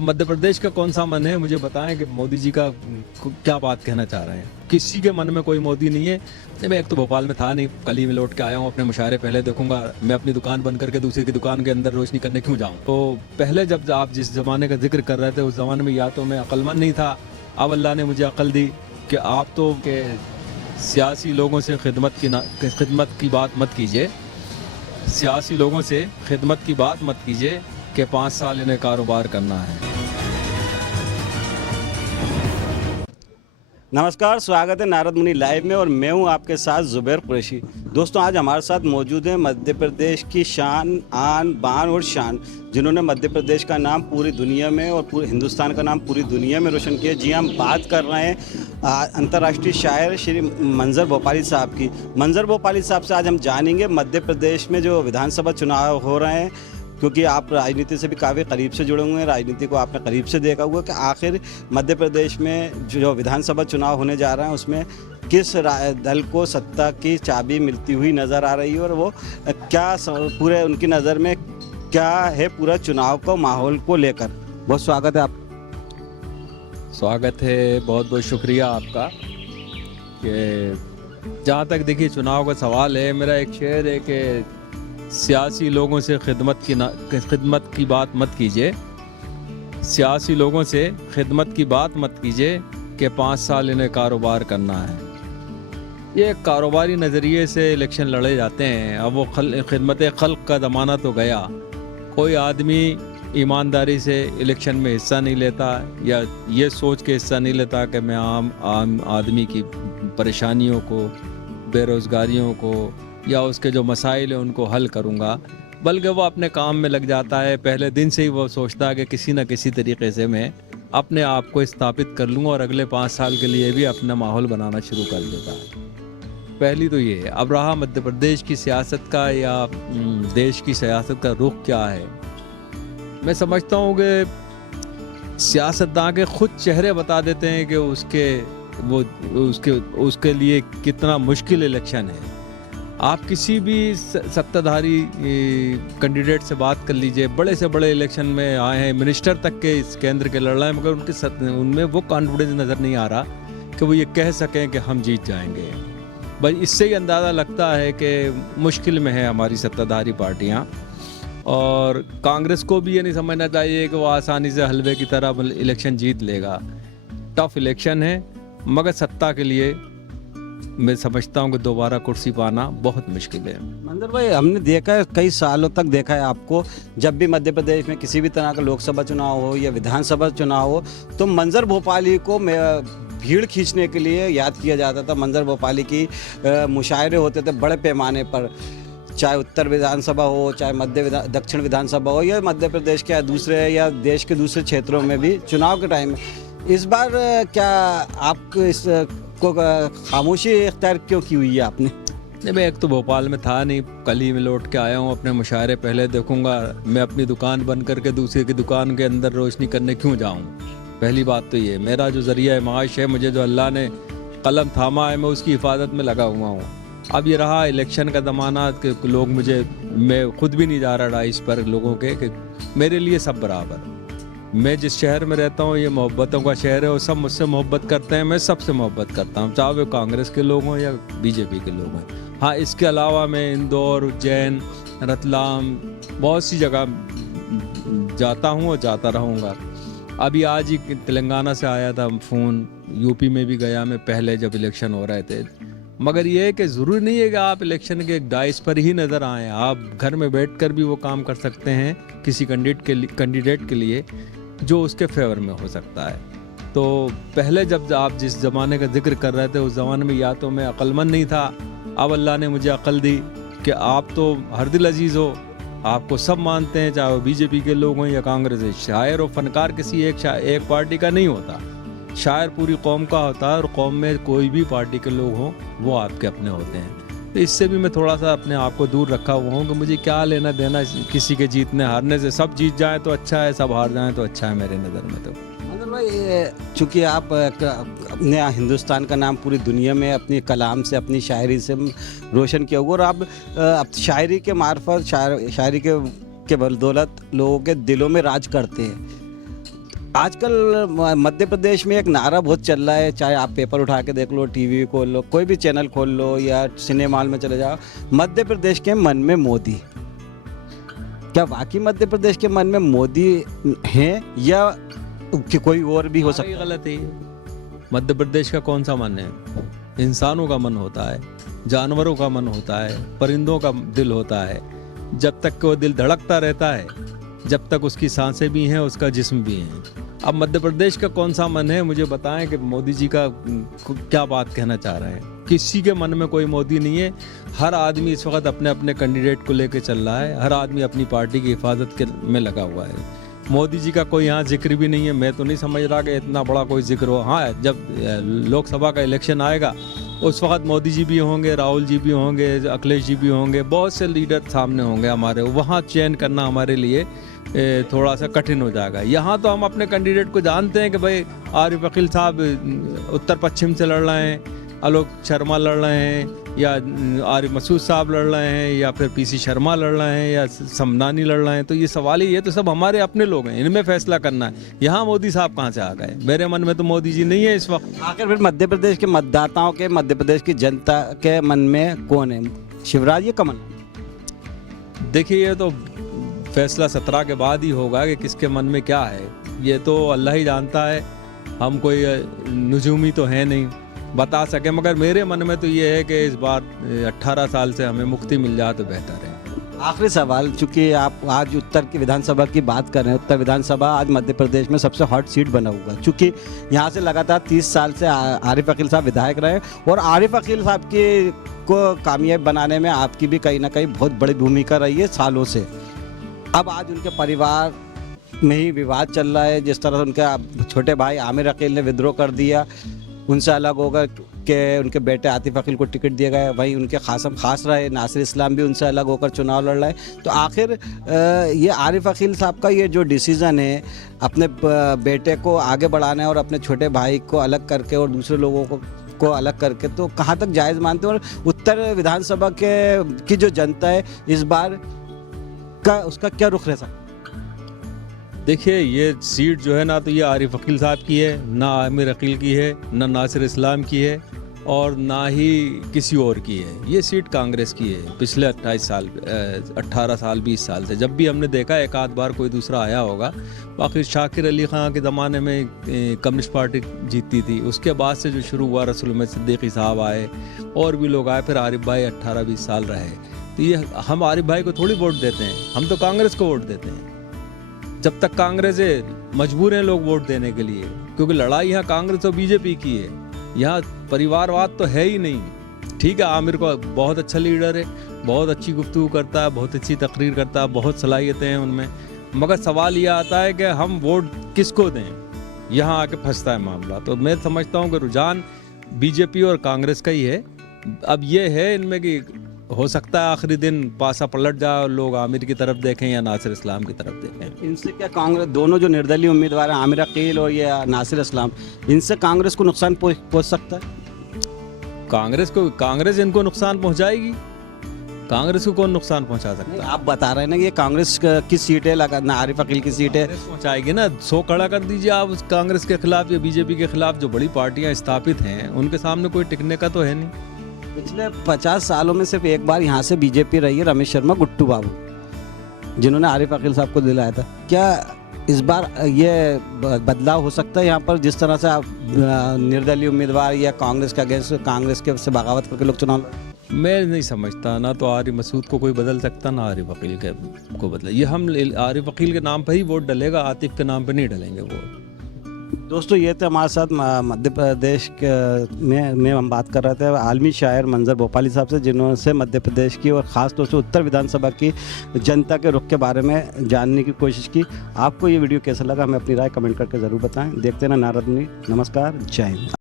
मध्य प्रदेश का कौन सा मन है, मुझे बताएं कि मोदी जी का क्या बात कहना चाह रहे हैं। किसी के मन में कोई मोदी नहीं है। नहीं, मैं एक तो भोपाल में था नहीं, कल ही मैं लौट के आया हूँ। अपने मुशायरे पहले देखूंगा, मैं अपनी दुकान बंद करके दूसरे की दुकान के अंदर रोशनी करने क्यों जाऊँ। तो पहले जब आप जिस ज़माने का जिक्र कर रहे थे, उस ज़माने में या तो मैं अक्लमंद नहीं था, अब अल्लाह ने मुझे अक्ल दी कि आप तो के सियासी लोगों से खिदमत की बात मत कीजिए, सियासी लोगों से खिदमत की बात मत कीजिए कि 5 साल इन्हें कारोबार करना है। नमस्कार, स्वागत है नारद मुनि लाइव में और मैं हूं आपके साथ जुबैर कुरैशी। दोस्तों, आज हमारे साथ मौजूद हैं मध्य प्रदेश की शान, आन, बान और शान, जिन्होंने मध्य प्रदेश का नाम पूरी दुनिया में और पूरे हिंदुस्तान का नाम पूरी दुनिया में रोशन किया। जी, हम बात कर रहे हैं अंतर्राष्ट्रीय शायर श्री मंजर भोपाली साहब की। मंजर भोपाली साहब से आज हम जानेंगे मध्य प्रदेश में जो विधानसभा चुनाव हो रहे हैं, क्योंकि आप राजनीति से भी काफ़ी करीब से जुड़े हुए हैं, राजनीति को आपने करीब से देखा हुआ कि आखिर मध्य प्रदेश में जो विधानसभा चुनाव होने जा रहा है उसमें किस दल को सत्ता की चाबी मिलती हुई नज़र आ रही है और वो क्या पूरे उनकी नज़र में क्या है पूरा चुनाव को माहौल को लेकर। बहुत स्वागत है आप। स्वागत है, बहुत बहुत शुक्रिया आपका। कि जहाँ तक देखिए चुनाव का सवाल है, मेरा एक शेर है कि सियासी लोगों से खिदमत की बात मत कीजिए, सियासी लोगों से खिदमत की बात मत कीजिए कि 5 साल इन्हें कारोबार करना है। ये कारोबारी नज़रिए से इलेक्शन लड़े जाते हैं। अब वो खिदमत खल्क का ज़माना तो गया। कोई आदमी ईमानदारी से इलेक्शन में हिस्सा नहीं लेता या ये सोच के हिस्सा नहीं लेता कि मैं आम आदमी की परेशानियों को, बेरोज़गारियों को या उसके जो मसाइल हैं उनको हल करूंगा, बल्कि वो अपने काम में लग जाता है। पहले दिन से ही वो सोचता है कि किसी न किसी तरीके से मैं अपने आप को स्थापित कर लूँगा और अगले 5 साल के लिए भी अपना माहौल बनाना शुरू कर देता है। पहली तो ये है। अब रहा मध्य प्रदेश की सियासत का या देश की सियासत का रुख क्या है, मैं समझता हूँ कि सियासतदान के खुद चेहरे बता देते हैं कि उसके लिए कितना मुश्किल इलेक्शन है। आप किसी भी सत्ताधारी कैंडिडेट से बात कर लीजिए, बड़े से बड़े इलेक्शन में आए हैं, मिनिस्टर तक के इस केंद्र के लड़ रहे हैं, मगर उनमें वो कॉन्फिडेंस नज़र नहीं आ रहा कि वो ये कह सकें कि हम जीत जाएंगे। बस इससे ही अंदाज़ा लगता है कि मुश्किल में है हमारी सत्ताधारी पार्टियां। और कांग्रेस को भी ये नहीं समझना चाहिए कि वो आसानी से हलवे की तरह इलेक्शन जीत लेगा। टफ इलेक्शन है, मगर सत्ता के लिए मैं समझता हूँ कि दोबारा कुर्सी पाना बहुत मुश्किल है। मंजर भाई, हमने देखा है, कई सालों तक देखा है आपको, जब भी मध्य प्रदेश में किसी भी तरह का लोकसभा चुनाव हो या विधानसभा चुनाव हो तो मंजर भोपाली को भीड़ खींचने के लिए याद किया जाता था। मंजर भोपाली की मुशायरे होते थे बड़े पैमाने पर, चाहे उत्तर विधानसभा हो, चाहे दक्षिण विधानसभा हो, या मध्य प्रदेश के दूसरे या देश के दूसरे क्षेत्रों में भी चुनाव के टाइम में। इस बार क्या आपको इस को खामोशी इख्तियार क्यों की हुई है आपने? नहीं, मैं एक तो भोपाल में था नहीं, कल ही मैं लौट के आया हूँ। अपने मुशायरे पहले देखूंगा, मैं अपनी दुकान बंद करके दूसरे की दुकान के अंदर रोशनी करने क्यों जाऊँ। पहली बात तो ये, मेरा जो ज़रिया माश है, मुझे जो अल्लाह ने कलम थामा है, मैं उसकी हिफाजत में लगा हुआ हूँ। अब ये रहा इलेक्शन का ज़माना कि लोग मैं खुद भी नहीं जा रहा इस पर लोगों के कि मेरे लिए सब बराबर। मैं जिस शहर में रहता हूँ ये मोहब्बतों का शहर है और सब मुझसे मोहब्बत करते हैं, मैं सबसे मोहब्बत करता हूँ, चाहे वे कांग्रेस के लोग हों या बीजेपी के लोग हों। हाँ, इसके अलावा मैं इंदौर, उज्जैन, रतलाम, बहुत सी जगह जाता हूँ और जाता रहूँगा। अभी आज ही तेलंगाना से आया था फ़ोन, यूपी में भी गया मैं पहले जब इलेक्शन हो रहे थे। मगर ये है कि ज़रूरी नहीं है कि आप इलेक्शन के डाइस पर ही नज़र आएँ, आप घर में बैठकर भी वो काम कर सकते हैं किसी कैंडिडेट के लिए जो उसके फेवर में हो सकता है। तो पहले जब आप जिस ज़माने का जिक्र कर रहे थे, उस ज़माने में या तो मैं अक्लमंद नहीं था, अब अल्लाह ने मुझे अक्ल दी कि आप तो हर दिल अजीज़ हो, आपको सब मानते हैं, चाहे वो बीजेपी के लोग हों या कांग्रेस है। शायर और फनकार किसी एक पार्टी का नहीं होता, शायर पूरी कौम का होता है, और कौम में कोई भी पार्टी के लोग हों वो आपके अपने होते हैं। तो इससे भी मैं थोड़ा सा अपने आप को दूर रखा हुआ हूँ कि मुझे क्या लेना देना किसी के जीतने हारने से। सब जीत जाए तो अच्छा है, सब हार जाए तो अच्छा है मेरे नज़र में। तो मंजर भाई, चूँकि आप अपने हिंदुस्तान का नाम पूरी दुनिया में अपनी कलाम से, अपनी शायरी से रोशन किया हुआ, और आप शायरी के मार्फत, शायरी के बदौलत लोगों के दिलों में राज करते हैं। आजकल मध्य प्रदेश में एक नारा बहुत चल रहा है, चाहे आप पेपर उठा के देख लो, टीवी खोल लो, कोई भी चैनल खोल लो या सिनेमा हॉल में चले जाओ, मध्य प्रदेश के मन में मोदी। क्या वाकई मध्य प्रदेश के मन में मोदी हैं या कि कोई और भी हो सकता है? गलत है ये। मध्य प्रदेश का कौन सा मन है? इंसानों का मन होता है, जानवरों का मन होता है, परिंदों का दिल होता है। जब तक वो दिल धड़कता रहता है, जब तक उसकी सांसें भी हैं, उसका जिस्म भी है। अब मध्य प्रदेश का कौन सा मन है, मुझे बताएं कि मोदी जी का क्या बात कहना चाह रहे हैं। किसी के मन में कोई मोदी नहीं है। हर आदमी इस वक्त अपने अपने कैंडिडेट को लेकर चल रहा है, हर आदमी अपनी पार्टी की हिफाजत के में लगा हुआ है। मोदी जी का कोई यहाँ जिक्र भी नहीं है। मैं तो नहीं समझ रहा कि इतना बड़ा कोई जिक्र हो। हाँ, जब लोकसभा का इलेक्शन आएगा उस वक्त मोदी जी भी होंगे, राहुल जी भी होंगे, अखिलेश जी भी होंगे, बहुत से लीडर सामने होंगे हमारे। वहाँ चयन करना हमारे लिए थोड़ा सा कठिन हो जाएगा। यहाँ तो हम अपने कैंडिडेट को जानते हैं कि भाई आरिफ अकील साहब उत्तर पश्चिम से लड़ रहे हैं, आलोक शर्मा लड़ रहे हैं, या आरिफ मसूद साहब लड़ रहे हैं, या फिर पीसी शर्मा लड़ रहे हैं, या समनानी लड़ रहे हैं। तो ये सवाल ही है, तो सब हमारे अपने लोग हैं, इनमें फैसला करना है। यहाँ मोदी साहब कहाँ से आ गए? मेरे मन में तो मोदी जी नहीं है इस वक्त। आखिर फिर मध्य प्रदेश के मतदाताओं के, मध्य प्रदेश की जनता के मन में कौन है, शिवराज या कमल? देखिए, ये तो फैसला 17 के बाद ही होगा कि किसके मन में क्या है। ये तो अल्लाह ही जानता है, हम कोई नजूमी तो है नहीं बता सके। मगर मेरे मन में तो ये है कि इस बार 18 साल से हमें मुक्ति मिल जाए तो बेहतर है। आखिरी सवाल, चूंकि आप आज उत्तर की विधानसभा की बात कर रहे हैं, उत्तर विधानसभा आज मध्य प्रदेश में सबसे हॉट सीट बना हुआ, चूंकि यहाँ से लगातार 30 साल से आरिफ अकील साहब विधायक रहे, और आरिफ अकील साहब की को कामयाब बनाने में आपकी भी कहीं ना कहीं बहुत बड़ी भूमिका रही है सालों से। अब आज उनके परिवार में ही विवाद चल रहा है, जिस तरह से उनके छोटे भाई आमिर अकील ने विद्रोह कर दिया, उनसे अलग होकर के उनके बेटे आतिफ अकील को टिकट दिया गया, वहीं उनके खासम खास रहे नासिर इस्लाम भी उनसे अलग होकर चुनाव लड़ रहा है। तो आखिर ये आरिफ अकील साहब का ये जो डिसीज़न है अपने बेटे को आगे बढ़ाना है और अपने छोटे भाई को अलग करके और दूसरे लोगों को अलग करके, तो कहाँ तक जायज़ मानते हैं? और उत्तर विधानसभा की जो जनता है इस बार का उसका क्या रुख रह सकता? देखिए, ये सीट जो है ना तो ये आरिफ अकील साहब की है, ना आमिर अकील की है, ना नासिर इस्लाम की है, और ना ही किसी और की है। ये सीट कांग्रेस की है। पिछले 18 साल 20 साल से जब भी हमने देखा एक आध बार कोई दूसरा आया होगा। बाकी शाकिर अली ख़ान के ज़माने में कम्युनिस्ट पार्टी जीतती थी, उसके बाद से जो शुरू हुआ रसूल अहमद सिद्दीकी साहब आए, और भी लोग आए, फिर आरिफ भाई 18-20 साल रहे। तो ये हम आरिफ भाई को थोड़ी वोट देते हैं, हम तो कांग्रेस को वोट देते हैं। जब तक कांग्रेस है, मजबूर हैं लोग वोट देने के लिए, क्योंकि लड़ाई यहाँ कांग्रेस और बीजेपी की है। यहाँ परिवारवाद तो है ही नहीं। ठीक है, आमिर को बहुत अच्छा लीडर है, बहुत अच्छी गुफ्तगू करता है, बहुत अच्छी तकरीर करता है, बहुत सलाहियतें हैं उनमें, मगर सवाल ये आता है कि हम वोट किसको दें। यहाँ आके फंसता है मामला। तो मैं समझता हूँ कि रुझान बीजेपी और कांग्रेस का ही है। अब ये है इनमें कि हो सकता है आखिरी दिन पासा पलट जाए और लोग आमिर की तरफ देखें या नासिर इस्लाम की तरफ देखें। इनसे क्या कांग्रेस, दोनों जो निर्दलीय उम्मीदवार हैं आमिर अकील और ये नासिर इस्लाम, इनसे कांग्रेस को नुकसान पहुंच सकता है? कांग्रेस इनको नुकसान पहुंचाएगी? कांग्रेस को कौन नुकसान पहुंचा सकता है? आप बता रहे हैं ना कि ये कांग्रेस की सीटें लगा ना, आरिफ अकील की सीटें पहुंचाएगी ना। 100 खड़ा कर दीजिए आप उस कांग्रेस के खिलाफ या बीजेपी के खिलाफ। जो बड़ी पार्टियां स्थापित हैं उनके सामने कोई टिकने का तो है नहीं। पिछले 50 सालों में सिर्फ एक बार यहाँ से बीजेपी रही है, रमेश शर्मा गुट्टू बाबू, जिन्होंने आरिफ अकील साहब को दिलाया था। क्या इस बार ये बदलाव हो सकता है यहाँ पर, जिस तरह से आप निर्दलीय उम्मीदवार या कांग्रेस के अगेंस्ट, कांग्रेस के से बगावत करके लोग चुनाव लड़े? मैं नहीं समझता, ना तो आरिफ मसूद को कोई बदल सकता, ना आरिफ अकील को बदला। ये हम आरिफ अकील के नाम पर ही वोट डलेगा, आतिफ के नाम पर नहीं डलेंगे वोट। दोस्तों, ये थे हमारे साथ मध्य प्रदेश में हम बात कर रहे थे आलमी शायर मंजर भोपाली साहब से, जिन्होंने मध्य प्रदेश की और ख़ास तौर से उत्तर विधानसभा की जनता के रुख के बारे में जानने की कोशिश की। आपको ये वीडियो कैसा लगा हमें अपनी राय कमेंट करके ज़रूर बताएं। देखते रहना नारद मुनि। नमस्कार, जय हिंद।